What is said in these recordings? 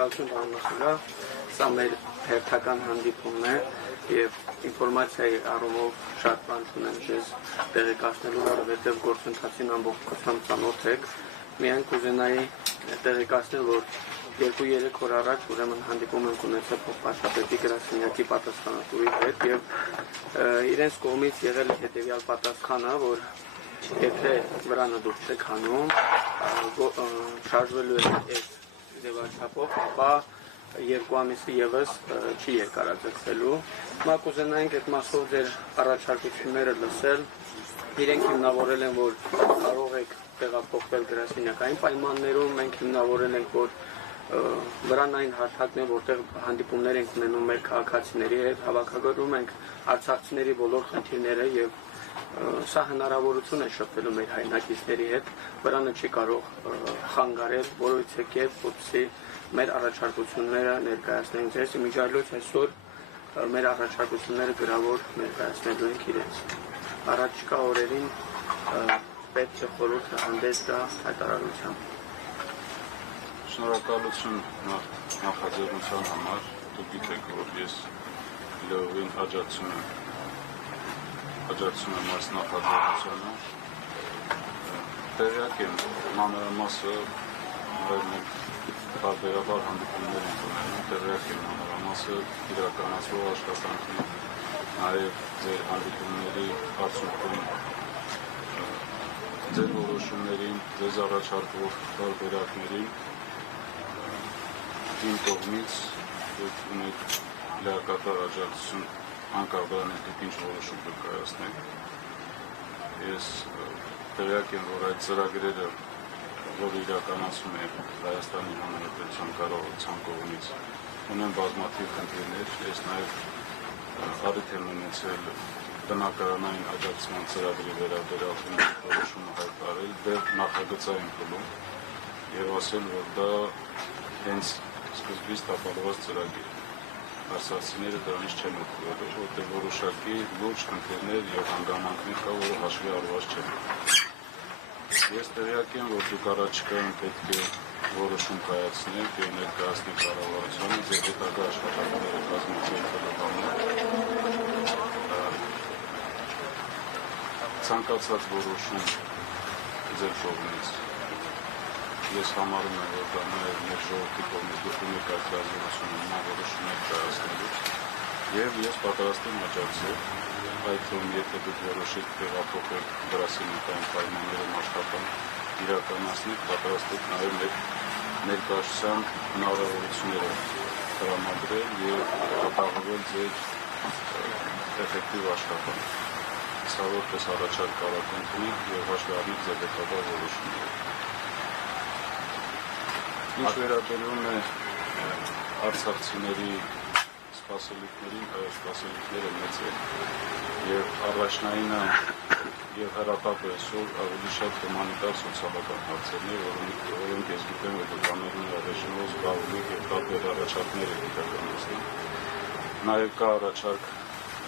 շնորհակալություն Աննասուրա, սա մեր հերթական հանդիպումն է եւ ինֆորմացիայի առումով շատ բան ունեմ ձեզ տեղեկացնելու, որովհետեւ գործընթացին ամբողջությամբ ծանոթ եք։ Միայն կուզենայի տեղեկացնել, որ 2-3 օր առաջ ուրեմն հանդիպում ենք ունեցել փոխվարչապետի գրասենյակի պատասխանատուի հետ եւ իրենց կողմից եղել է հետեւյալ պատասխանը, որ եթե վրանը դուրս եք հանում, շարժվելու է այս ձևաչափով, ապա 2 ամիսը եւս չի երկարաձգվելու։ Հիմա կուզենայինք այդ մասով ձեր առաջարկությունները լսել։ Իրենք հիմնավորել են, որ կարող եք տեղափոխվել գրասենյակային պայմաններում, մենք հիմնավորել ենք, որ վրանային հարթակն է, որտեղ հանդիպումներ ենք ունենում մեր քաղաքացիների հետ, հավաքագրում ենք արցախցիների բոլոր խնդիրները եւ սա հնարավորություն է շփվելու մեր հայրենակիցների հետ, վրանը չի կարող խանգարել, որովհետեւ որպեսզի մեր առաջարկությունները ներկայացնենք ձեզ, իմիջիայլոց այսօր մեր առաջարկությունները գրավոր ներկայացնելու ենք իրենց։ Առաջիկա օրերին պետք է խորհուրդը հանդես գա հայտարարությամբ։ Շնորհակալություն նախաձեռնության համար, դուք գիտեք, որ ես լիովին աջակցում եմ այս նախաձեռնությանը։ Տեղյակ եմ մանրամասը տարբերաբար հանդիպումներ ենք ունենում, տեղյակ եմ մանրամասը իրականացվող աշխատանքի, նաև ձեր հանդիպումների արդյունքում ձեր որոշումներին, ձեզ առաջարկվող տարբերակներին իմ կողմից ունեք լիակատար աջակցություն անկախ դրանից դուք ինչ որոշում կայացնեք։ Ես տեղյակ եմ, որ այդ ծրագրերը, որ իրականացում է Հայաստանի Հանրապետության կառավարության կողմից, ունեն բազմաթիվ խնդիրներ։ Ես նաև առիթ եմ ունեցել բնակարանային աջակցման ծրագրի վերաբերյալ որոշումը հայտարարել դեռ նախագծային փուլում եւ ասել, որ դա հենց սկզբից տապալված ծրագիր է։ Արցախցիները դրանից չեն օգտվելու, որտեղ որոշակի լուրջ խնդիրներ եւ հանգամանքներ կա, որը հաշվի առնված չեն։ Ես տեղյակ եմ, որ դուք առաջիկայում պետք է որոշում կայացնեք եւ ներկայացնեք կառավարությանը ձեր հետագա աշխատանքները կազմակերպելու համար։ Ցանկացած որոշում ձեր կողմից ես համարում եմ, որ դա նաև մեր ժողովրդի կողմից դուք ունեք այդ հրաժարությունը նման որոշումներ կայացնելու եւ ես պատրաստ եմ աջակցել, այդ թվում եթե դուք որոշեք տեղափոխել գրասենյակային պայմաններում աշխատանք իրականացնել, պատրաստ եք նաև ներկայացության հնարավորությունները տրամադրել եւ ապահովել ձեր էֆեկտիվ աշխատանք։ Սա որպես առաջարկ կարող ընդունենք եւ հաշվի առնենք ձեր հետագա որոշումները։ Ինչ վերաբերում է արցախցիների սպասելիքներին, այս սպասելիքները մեծ են եւ առաջնայինը եւ հրապարակայսօր ավելի շատ հումանիտար սոցիալական հարցերն են, որոնք ես գիտեմ, որ կանոնների ռեժիմով զբաղվում եք եւ տարբեր առաջարկներ եք իրականացնում։ Նաեւ կա առաջարկ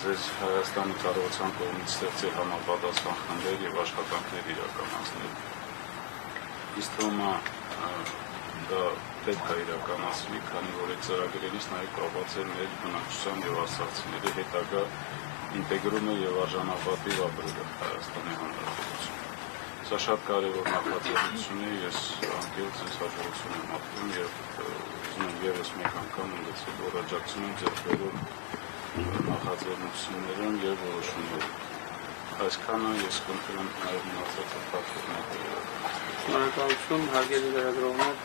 ձեզ Հայաստանի կառավարության կողմից ստեղծել համապատասխան խմբեր եւ աշխատանքներ իրականացնել։ Իսկ թվում է դա պետք է իրականացվի, քանի որ այդ ծրագրերից նաև կապված է մեր բնակչության եւ արցախցիների հետագա ինտեգրումը եւ արժանապատիվ ապրելը Հայաստանի Հանրապետությունում։ Սա շատ կարևոր նախաձեռնություն է, ես անկեղծ ձեզ հաջողություն եմ աղթում եւ ուզում եմ եւս մեկ անգամ ընդգծել, որ աջակցում եմ ձեր բոլոր նախաձեռնություններում եւ որոշումներում։ Այսքանը ես կընտրում եմ նաև մնացած հաղորդումները։ Շնորհակալություն, հարգելի լրագրողներ։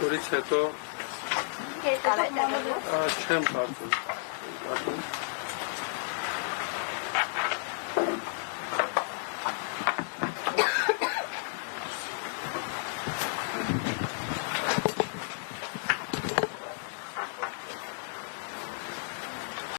Որից հետո չեմ կարծում։